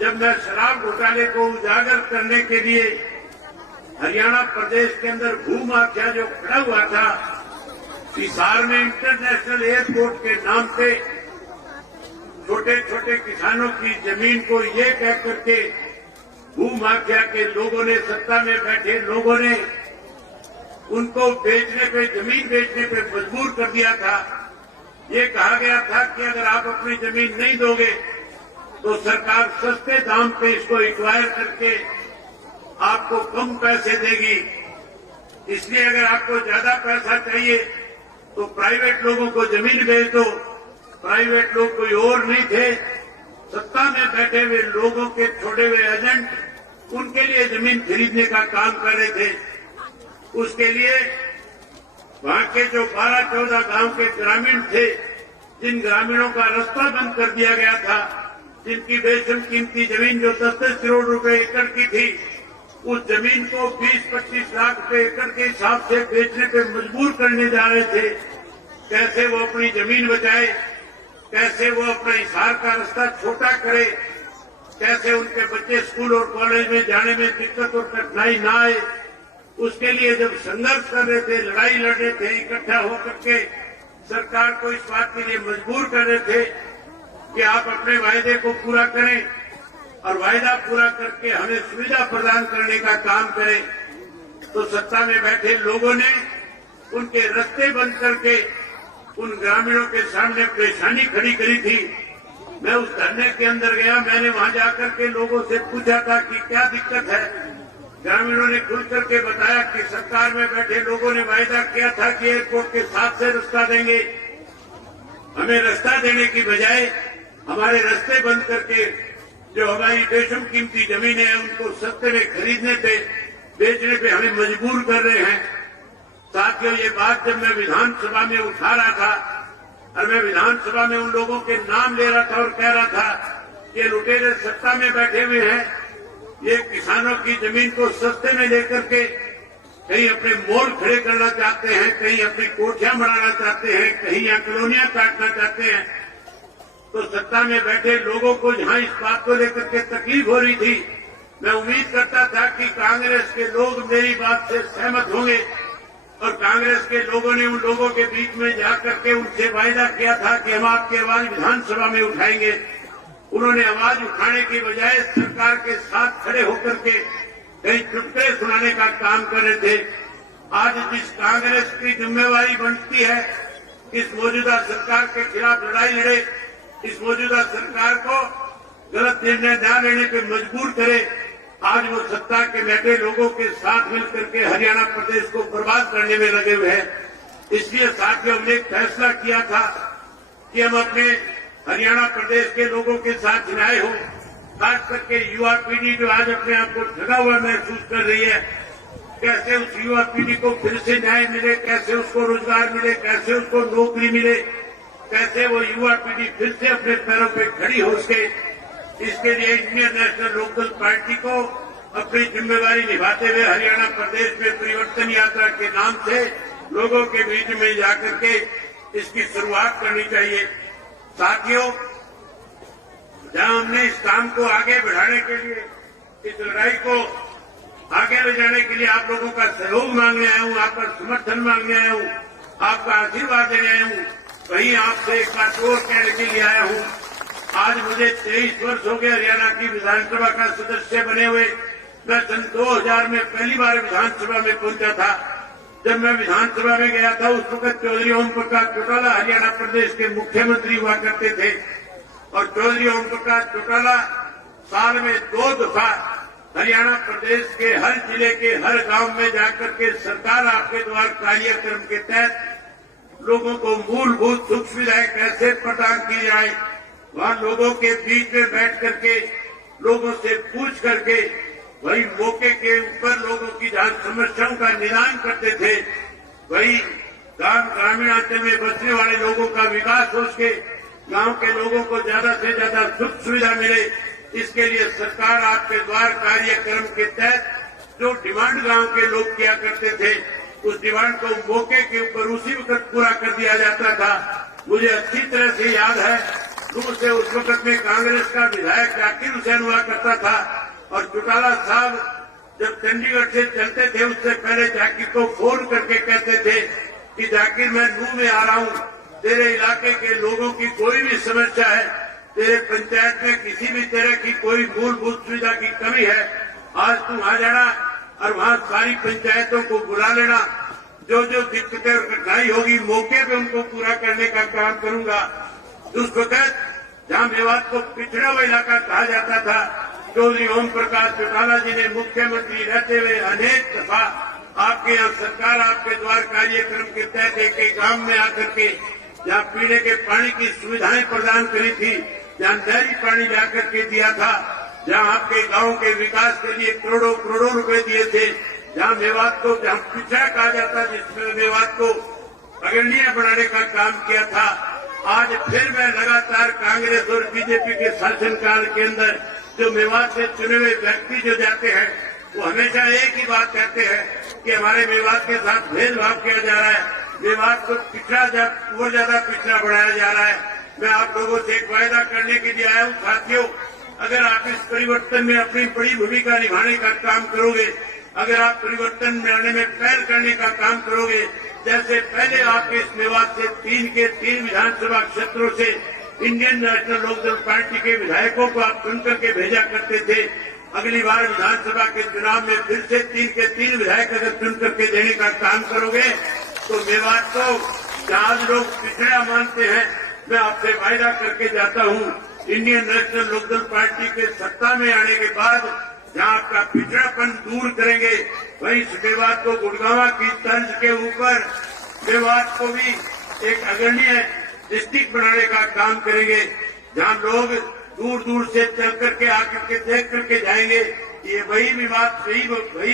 जब मैं शराब घोटाले को उजागर करने के लिए हरियाणा प्रदेश के अंदर भूमाफिया जो खड़ा हुआ था, हिसार में इंटरनेशनल एयरपोर्ट के नाम पे छोटे छोटे किसानों की जमीन को ये कह करके भू माफिया के लोगों ने, सत्ता में बैठे लोगों ने उनको बेचने पे, जमीन बेचने पे मजबूर कर दिया था। ये कहा गया था कि अगर आप अपनी जमीन नहीं दोगे तो सरकार सस्ते दाम पे इसको एक्वायर करके आपको कम पैसे देगी। इसलिए अगर आपको ज्यादा पैसा चाहिए तो प्राइवेट लोगों को जमीन बेच दो। प्राइवेट लोग कोई और नहीं थे, सत्ता में बैठे हुए लोगों के छोड़े हुए एजेंट उनके लिए जमीन खरीदने का काम कर रहे थे। उसके लिए वहां के जो 12-14 गांव के ग्रामीण थे, जिन ग्रामीणों का रास्ता बंद कर दिया गया था, जिनकी बेशम कीमती जमीन जो 10-10 करोड़ रुपए एकड़ की थी, उस जमीन को 20-25 लाख रुपए एकड़ के हिसाब से बेचने पे मजबूर करने जा रहे थे। कैसे वो अपनी जमीन बचाए, कैसे वो अपना हिसार का रास्ता छोटा करे, कैसे उनके बच्चे स्कूल और कॉलेज में जाने में दिक्कत और कठिनाई न आए, उसके लिए जब संघर्ष कर रहे थे, लड़ाई लड़ रहे थे, इकट्ठा होकर के सरकार को इस बात के लिए मजबूर कर रहे थे कि आप अपने वायदे को पूरा करें और वायदा पूरा करके हमें सुविधा प्रदान करने का काम करें। तो सत्ता में बैठे लोगों ने उनके रास्ते बंद करके उन ग्रामीणों के सामने परेशानी खड़ी करी थी। मैं उस धरने के अंदर गया, मैंने वहां जाकर के लोगों से पूछा था कि क्या दिक्कत है। ग्रामीणों ने खुल करके बताया कि सरकार में बैठे लोगों ने वायदा किया था कि एयरपोर्ट के साथ से रास्ता देंगे, हमें रास्ता देने की बजाय हमारे रास्ते बंद करके जो हमारी बेशम कीमती जमीन है उनको सस्ते में खरीदने पे, बेचने पे हमें मजबूर कर रहे हैं। साथियों, ये बात जब मैं विधानसभा में उठा रहा था और मैं विधानसभा में उन लोगों के नाम ले रहा था और कह रहा था ये लुटेरे सत्ता में बैठे हुए हैं, ये किसानों की जमीन को सस्ते में लेकर के कहीं अपने मॉल खड़े करना चाहते हैं, कहीं अपनी कोठियां बनाना चाहते हैं, कहीं यहाँ कॉलोनियां काटना चाहते हैं। तो सत्ता में बैठे लोगों को जहां इस बात को लेकर के तकलीफ हो रही थी, मैं उम्मीद करता था कि कांग्रेस के लोग मेरी बात से सहमत होंगे और कांग्रेस के लोगों ने उन लोगों के बीच में जाकर के उनसे वायदा किया था कि हम आपकी आवाज विधानसभा में उठाएंगे। उन्होंने आवाज उठाने की बजाय सरकार के साथ खड़े होकर के कई चुटकुले सुनाने का काम कर रहे थे। आज जिस कांग्रेस की जिम्मेवारी बनती है इस मौजूदा सरकार के खिलाफ लड़ाई लड़े, इस मौजूदा सरकार को गलत निर्णय न लेने पे मजबूर करे, आज वो सत्ता के बैठे लोगों के साथ मिलकर के हरियाणा प्रदेश को बर्बाद करने में लगे हुए हैं। इसलिए साथियों, हमने एक फैसला किया था कि हम अपने हरियाणा प्रदेश के लोगों के साथ न्याय हो, खास करके युवा पीढ़ी जो आज अपने आप को ठगा हुआ महसूस कर रही है, कैसे उस युवा पीढ़ी को फिर से न्याय मिले, कैसे उसको रोजगार मिले, कैसे उसको नौकरी मिले, कैसे वो युवा पीढ़ी फिर से अपने पैरों पे खड़ी हो सके। इसके लिए इंडियन नेशनल लोकदल पार्टी को अपनी जिम्मेवारी निभाते हुए हरियाणा प्रदेश में परिवर्तन यात्रा के नाम से लोगों के बीच में जाकर के इसकी शुरुआत करनी चाहिए। साथियों, जहां हमने इस काम को आगे बढ़ाने के लिए, इस लड़ाई को आगे ले जाने के लिए आप लोगों का सहयोग मांगने आया हूं, आपका समर्थन मांगने आया हूं, आपका आशीर्वाद देने आया हूं, वहीं आपसे एक बात और कहने के लिए आया हूं। आज मुझे 23 वर्ष हो गए हरियाणा की विधानसभा का सदस्य बने हुए। मैं सन 2000 में पहली बार विधानसभा में पहुंचा था। जब मैं विधानसभा में गया था उस वक्त चौधरी ओम प्रकाश चौटाला हरियाणा प्रदेश के मुख्यमंत्री हुआ करते थे और चौधरी ओम प्रकाश चौटाला साल में 2 दफा हरियाणा प्रदेश के हर जिले के हर गांव में जाकर के सरकार आपके द्वार कार्यक्रम के तहत लोगों को मूलभूत सुख सुविधाएं कैसे प्रदान की जाए, वहां लोगों के बीच में बैठ करके लोगों से पूछ करके वही मौके के ऊपर लोगों की जहां समस्याओं का निदान करते थे, वही ग्रामीणांचल में बसने वाले लोगों का विकास हो सके, गांव के लोगों को ज्यादा से ज्यादा सुख सुविधा मिले। इसके लिए सरकार आपके द्वार कार्यक्रम के तहत जो डिमांड गांव के लोग किया करते थे, उस डिमांड को मौके के ऊपर उसी वक्त पूरा कर दिया जाता था। मुझे अच्छी तरह से याद है, दूर से उस वक्त में कांग्रेस का विधायक जाकिर हुसैन हुआ करता था और चौटाला साहब जब चंडीगढ़ से चलते थे उससे पहले जाकिर को फोन करके कहते थे कि जाकिर मैं नूह में आ रहा हूं, तेरे इलाके के लोगों की कोई भी समस्या है तेरे पंचायत में किसी भी तरह की कोई मूलभूत सुविधा की कमी है, आज तू आ जाना और वहाँ सारी पंचायतों को बुला लेना। जो जो दिक्कतें और कठिनाई होगी मौके पे उनको पूरा करने का काम करूंगा। उस वक्त जहाँ मेवात को पिछड़ा हुआ इलाका कहा जाता था, चौधरी ओम प्रकाश चौटाला जी ने मुख्यमंत्री रहते हुए अनेक दफा आपके यहाँ सरकार आपके द्वार कार्यक्रम के तहत एक गांव में आकर के जहाँ पीने के पानी की सुविधाएं प्रदान करी थी, जहाँ नहरी पानी लाकर के दिया था, जहाँ आपके गांव के विकास के लिए करोड़ों करोड़ों रुपए दिए थे, जहाँ मेवात को जहाँ पिछड़ा कहा जाता जिसमें मेवात को अग्रणीय बनाने का काम किया था। आज फिर मैं लगातार कांग्रेस और बीजेपी के शासनकाल के अंदर जो मेवात से चुने हुए व्यक्ति जो जाते हैं वो हमेशा एक ही बात कहते हैं कि हमारे मेवात के साथ भेदभाव किया जा रहा है, मेवात को पिछड़ा और ज्यादा पिछड़ा बढ़ाया जा रहा है। मैं आप लोगों से एक वायदा करने के लिए आया हूँ साथियों, अगर आप इस परिवर्तन में अपनी बड़ी भूमिका निभाने का काम करोगे, अगर आप परिवर्तन में आने में पहल करने का काम करोगे, जैसे पहले आपके इस मेवात से 3 विधानसभा क्षेत्रों से इंडियन नेशनल लोकदल पार्टी के विधायकों को आप चुनकर के भेजा करते थे, अगली बार विधानसभा के चुनाव में फिर से 3 विधायक अगर चुनकर के देने का काम करोगे तो मेवात को जहाँ लोग पिछड़ा मानते हैं, मैं आपसे वायदा करके जाता हूँ, इंडियन नेशनल लोकदल पार्टी के सत्ता में आने के बाद जहाँ आपका पिछड़ापन दूर करेंगे, वहीं इस मेवात को गुड़गांव की तर्ज के ऊपर मेवात को भी एक अग्रणीय डिस्ट्रिक्ट बनाने का काम करेंगे, जहाँ लोग दूर दूर से चल करके आकर के देख करके जाएंगे। ये वही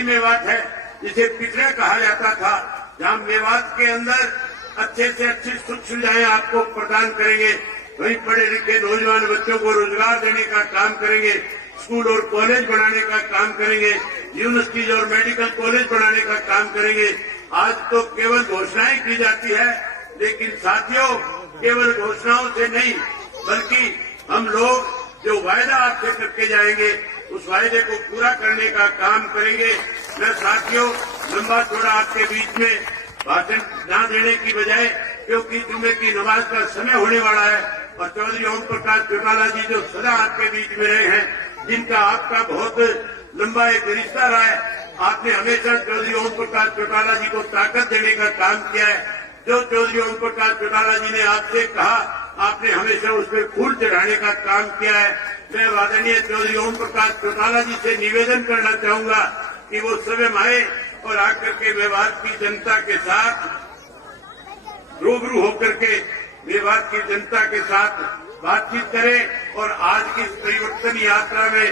मेवात है जिसे पिछड़ा कहा जाता था, जहाँ मेवात के अंदर अच्छे से अच्छी सुख सुविधाएं आपको प्रदान करेंगे, वहीं पढ़े लिखे नौजवान बच्चों को रोजगार देने का काम करेंगे, स्कूल और कॉलेज बनाने का काम करेंगे, यूनिवर्सिटीज और मेडिकल कॉलेज बनाने का काम करेंगे। आज तो केवल घोषणाएं की जाती है, लेकिन साथियों केवल घोषणाओं से नहीं बल्कि हम लोग जो वायदा आपसे करके जाएंगे उस वायदे को पूरा करने का काम करेंगे। मैं साथियों लंबा चौड़ा आपके बीच में भाषण न देने की बजाय, क्योंकि जुम्मे की नमाज का समय होने वाला है और चौधरी ओम प्रकाश चौटाला जी जो सदा आपके बीच में रहे हैं, जिनका आपका बहुत लंबा एक रिश्ता रहा है, आपने हमेशा चौधरी ओम प्रकाश चौटाला जी को ताकत देने का काम किया है। जो चौधरी ओम प्रकाश चौटाला जी ने आपसे कहा, आपने हमेशा उस पर फूल चढ़ाने का काम किया है। मैं आदरणीय चौधरी ओम प्रकाश चौटाला जी से निवेदन करना चाहूंगा कि वो स्वयं आए और आकर के मेवात की जनता के साथ रूबरू होकर के मेवात की जनता के साथ बातचीत करें और आज की इस परिवर्तन यात्रा में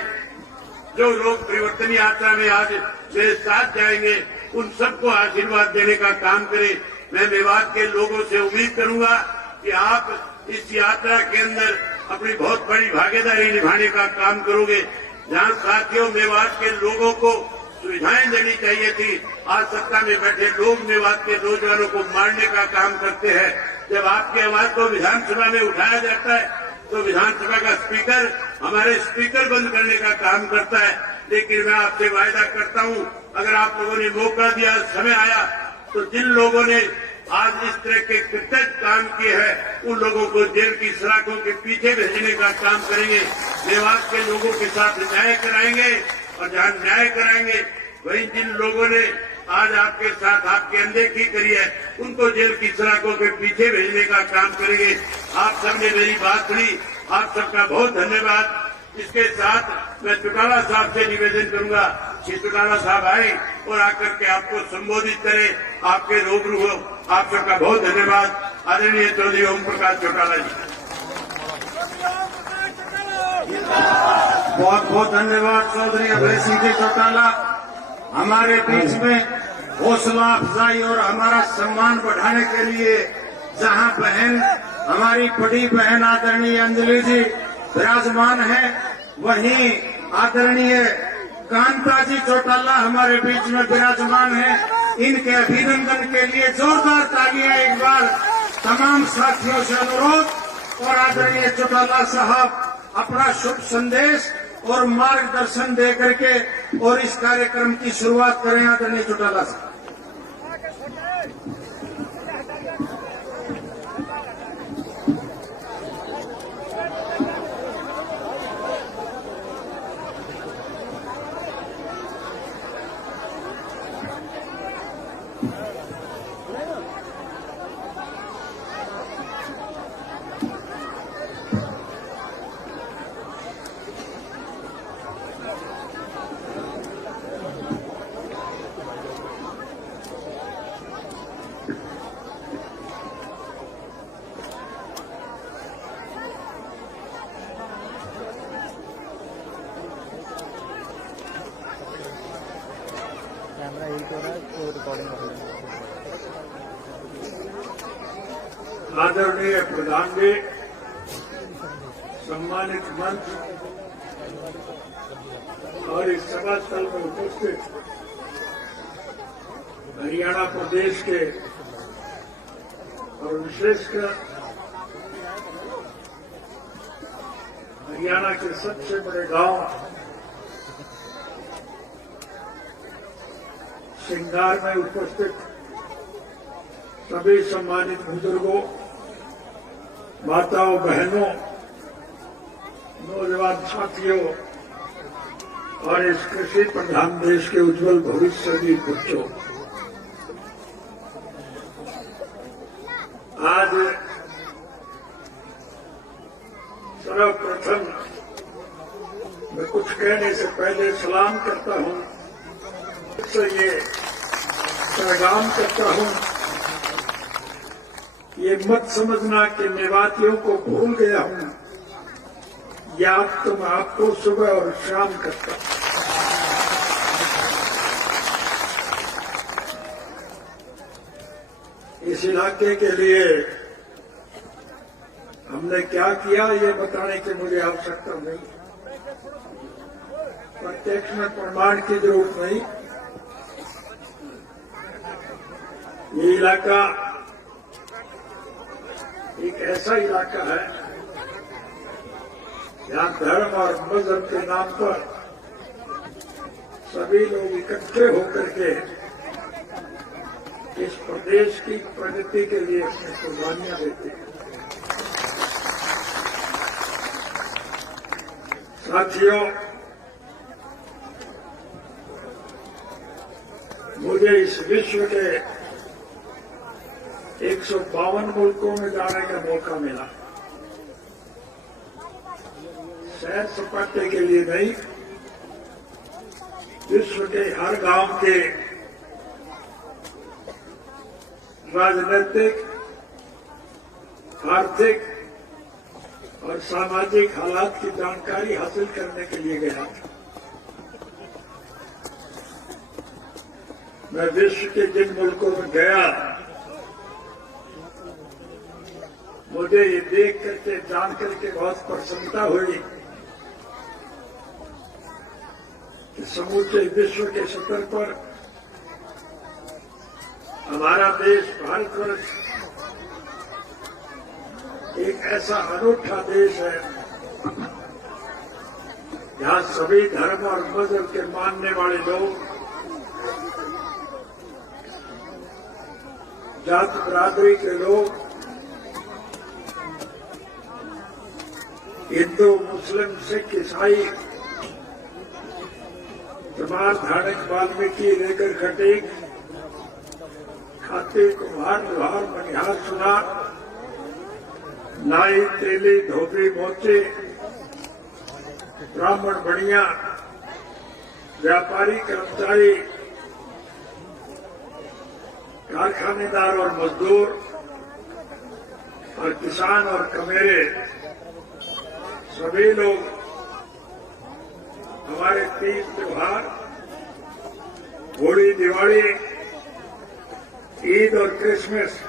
जो लोग परिवर्तन यात्रा में आज मेरे साथ जाएंगे उन सबको आशीर्वाद देने का काम करें। मैं मेवात के लोगों से उम्मीद करूंगा कि आप इस यात्रा के अंदर अपनी बहुत बड़ी भागीदारी निभाने का काम करोगे। जहां साथियों मेवात के लोगों को सुविधाएं देनी चाहिए थी, आज सत्ता में बैठे लोग मेवात के नौजवानों को मारने का काम करते हैं। जब आपकी आवाज को विधानसभा में उठाया जाता है तो विधानसभा का स्पीकर हमारे स्पीकर बंद करने का काम करता है। लेकिन मैं आपसे वायदा करता हूं, अगर आप लोगों ने मौका दिया, समय आया, तो जिन लोगों ने आज इस तरह के कृतज्ञ काम किए हैं उन लोगों को जेल की सलाखों के पीछे भेजने का काम करेंगे। मेवात के लोगों के साथ न्याय कराएंगे और जहां न्याय कराएंगे वहीं जिन लोगों ने आज आपके साथ आपकी अनदेखी करी है उनको जेल की सलाखों के पीछे भेजने का काम करेंगे। आप सबने मेरी बात सुनी, आप सबका बहुत धन्यवाद। इसके साथ मैं चौटाला साहब से निवेदन करूंगा कि चौटाला साहब आए और आकर के आपको संबोधित करें, आपके रूबरू हो। आप सबका बहुत धन्यवाद। आदरणीय चौधरी ओम प्रकाश चौटाला जी। बहुत बहुत धन्यवाद चौधरी अभय सिंह जी चौटाला। हमारे बीच में हौसला अफजाई और हमारा सम्मान बढ़ाने के लिए जहां बहन हमारी बड़ी बहन आदरणीय अंजलि जी विराजमान है, वहीं आदरणीय कांता जी चौटाला हमारे बीच में विराजमान है। इनके अभिनंदन के लिए जोरदार तालियां एक बार तमाम साथियों से अनुरोध। और आदरणीय चौटाला साहब अपना शुभ संदेश और मार्गदर्शन दे करके और इस कार्यक्रम की शुरुआत करें। आदरणीय चौटाला साहब। कैमरा हिल हो रहा है तो रिकॉर्डिंग हो रही है। आदरणीय प्रधान जी, सम्मानित मंच और इस सभा स्थल में उपस्थित हरियाणा प्रदेश के और विशेषकर हरियाणा के सबसे बड़े गांव सिंगार में उपस्थित सभी सम्मानित बुजुर्गों, माताओं, बहनों, नौजवान साथियों और इस कृषि प्रधान देश के उज्जवल भविष्य के बच्चों, आज सर्वप्रथम मैं कुछ कहने से पहले सलाम करता हूं, इससे ये पैगाम करता हूं, ये मत समझना कि मेवातियों को भूल गया हूं, याद तो मैं आपको सुबह और शाम करता हूं। इस इलाके के लिए हमने क्या किया ये बताने की मुझे आवश्यकता नहीं, प्रत्यक्ष में प्रमाण की जरूरत नहीं। ये इलाका एक ऐसा इलाका है जहां धर्म और मजहब के नाम पर सभी लोग इकट्ठे होकर के इस प्रदेश की प्रगति के लिए अपनी कुर्बानियां देते हैं। साथियों, मुझे इस विश्व के 152 मुल्कों में जाने का मौका मिला, सैर सपाटे के लिए नहीं, विश्व के हर गांव के राजनीतिक, आर्थिक और सामाजिक हालात की जानकारी हासिल करने के लिए गया। मैं विश्व के जिन मुल्कों में गया, मुझे ये देख करके, जान करके बहुत प्रसन्नता हुई कि समूचे विश्व के स्तर पर हमारा देश भारतवर्ष एक ऐसा अनूठा देश है जहां सभी धर्म और मजहब के मानने वाले लोग, जाति बरादरी के लोग, हिंदू, मुस्लिम, सिख, ईसाई, चमार, धाड़क, वाल्मीकि, लेकर खटीक, खाती, कुम्हार, लोहार, मनिहार, सुनार, नाई, तेली, धोबी, मोची, ब्राह्मण, बनिया, व्यापारी, कर्मचारी, कारखानेदार और मजदूर और किसान और कमेरे, सभी लोग हमारे तीज त्योहार, होली, दिवाली, ईद और क्रिसमस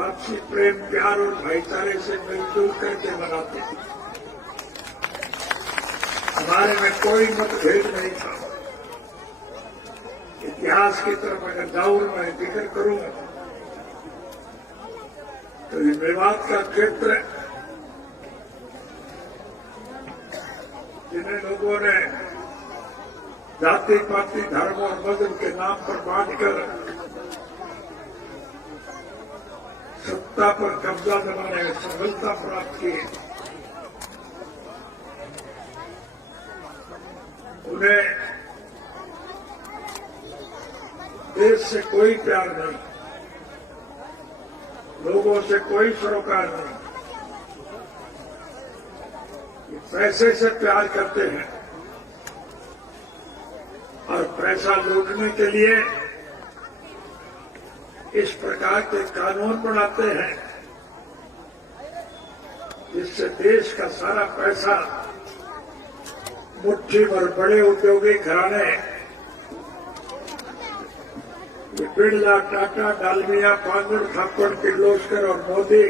आपसी प्रेम, प्यार और भाईचारे से मिलजुल करके मनाते हैं। हमारे में कोई मतभेद नहीं था। इतिहास की तरफ अगर जाऊं, मैं जिक्र करूं तो ये मेवात का क्षेत्र जिन्हें लोगों ने जाति पाति, धर्म और मजहब के नाम पर बांटकर सत्ता पर कब्जा जमाने में सफलता प्राप्त की, उन्हें देश से कोई प्यार नहीं, लोगों से कोई सरोकार नहीं, ये पैसे से प्यार करते हैं और पैसा लूटने के लिए इस प्रकार के कानून बनाते हैं जिससे देश का सारा पैसा मुट्ठी भर बड़े उद्योगी घराने, ये बिरला, टाटा, डालमिया, पांगुर, थापड़, किर्लोस्कर और मोदी,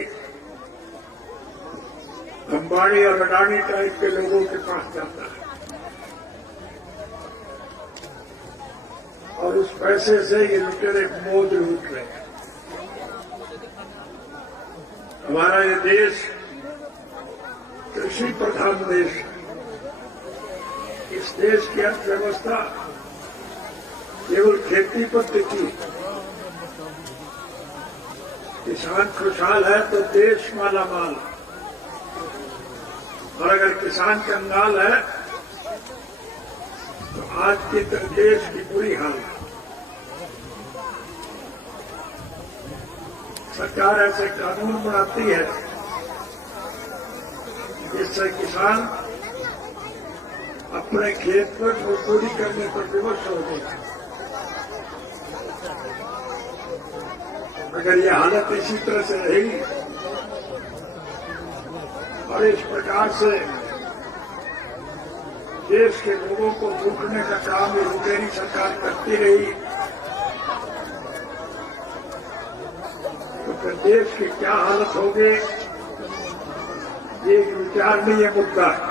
अंबानी और अडानी टाइप के लोगों के पास जाता है और उस पैसे से ये लुटेरे मौज लूट रहे हैं। हमारा ये देश कृषि प्रधान देश है। इस देश की अर्थव्यवस्था केवल खेती पर टिकी। किसान खुशहाल है तो देश मालामाल, और अगर किसान कंगाल है तो आज के देश की बुरी हाल है। सरकार ऐसे कानून बनाती है जिससे किसान अपने खेत पर मजदूरी करने पर विवश हो गए। अगर यह हालत इसी तरह से रही और इस प्रकार से देश के लोगों को लूटने का काम ये लुटेरी सरकार करती रही तो फिर देश की क्या हालत होगी, ये विचारणीय मुद्दा है।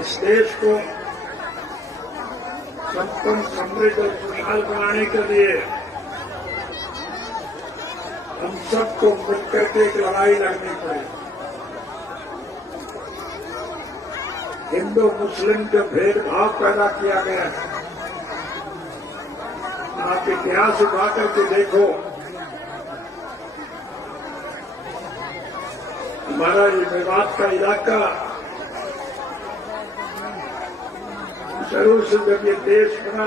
इस देश को संपन्न, समृद्ध और खुशहाल बनाने के लिए हम सबको मिलकर के एक लड़ाई लड़नी पड़ेगी। हिंदू मुस्लिम जो भेदभाव पैदा किया गया है, आप इतिहास उठा करके देखो, हमारा ये मेवात का इलाका शुरू से जब ये देश बना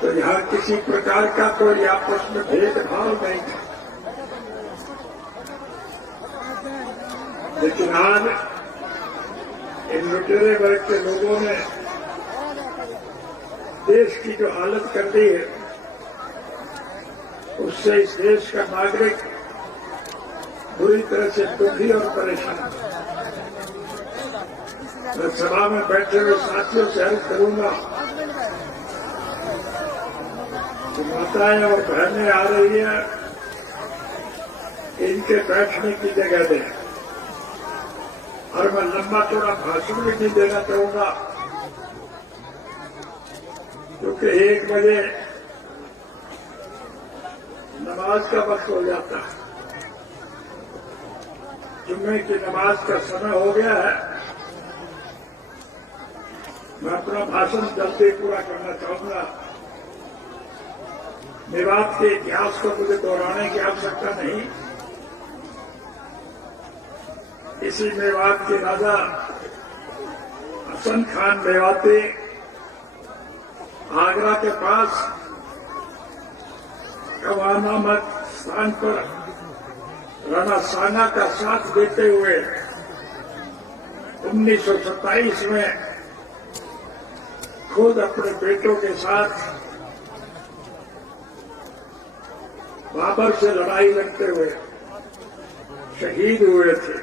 तो यहां किसी प्रकार का कोई आपस में भेदभाव नहीं था। लेकिन आज इन लुटेरे वर्ग के लोगों ने देश की जो हालत कर दी है उससे इस देश का नागरिक बुरी तरह से दुखी और परेशान है। मैं सभा में बैठे हुए साथियों से अर्ज करूंगा कि माताएं और बहनें आ रही हैं, इनके बैठने की जगह दें। और मैं लंबा चौड़ा भाषण भी नहीं देना चाहूंगा क्योंकि 1 बजे नमाज का वक्त हो जाता है, जुम्मे की नमाज का समय हो गया है। मैं अपना भाषण जल्दी पूरा करना चाहूंगा। मेवात के इतिहास को मुझे दोहराने की आवश्यकता नहीं। इसी मेवात के राजा हसन खान मेवाती आगरा के पास कवा नामक स्थान पर राणा सांगा का साथ देते हुए 1927 में खुद अपने बेटों के साथ बाबर से लड़ाई लड़ते हुए शहीद हुए थे।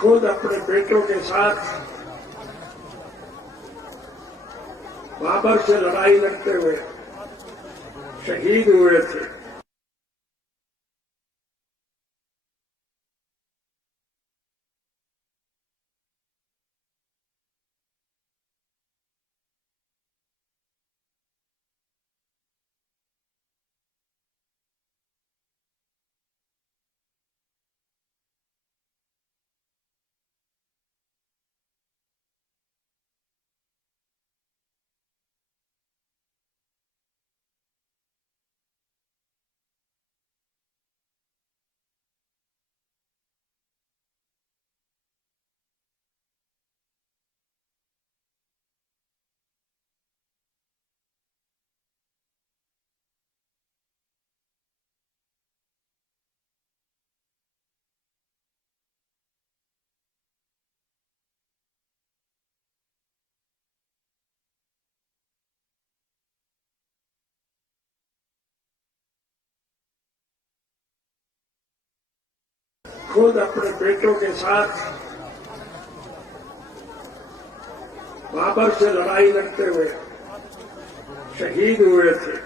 खुद अपने बेटों के साथ बाबर से लड़ाई लड़ते हुए शहीद हुए थे। खुद अपने बेटों के साथ बाबर से लड़ाई लड़ते हुए शहीद हुए थे।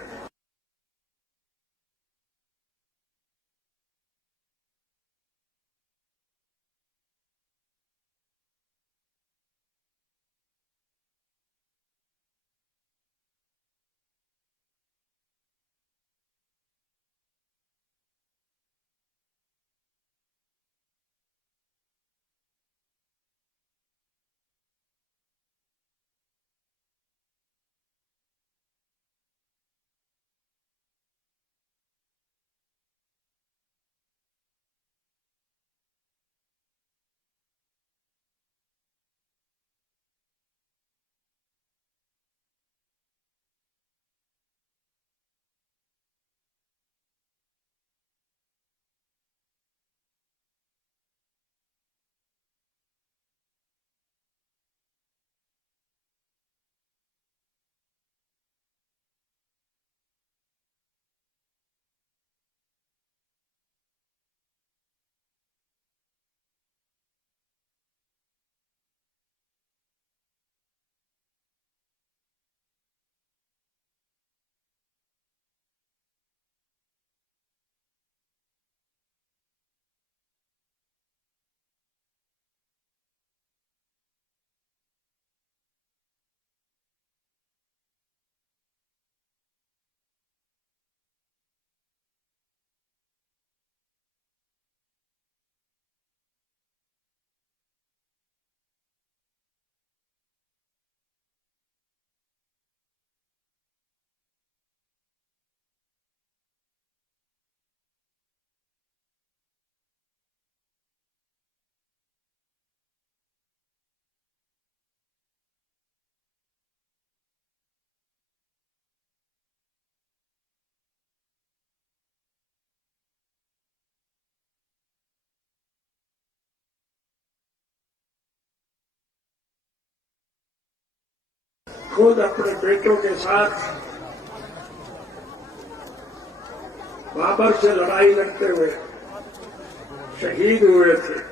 खुद अपने बेटों के साथ बाबर से लड़ाई लड़ते हुए शहीद हुए थे।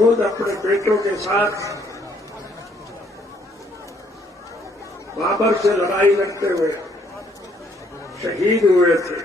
खुद अपने बेटों के साथ बाबर से लड़ाई लड़ते हुए शहीद हुए थे।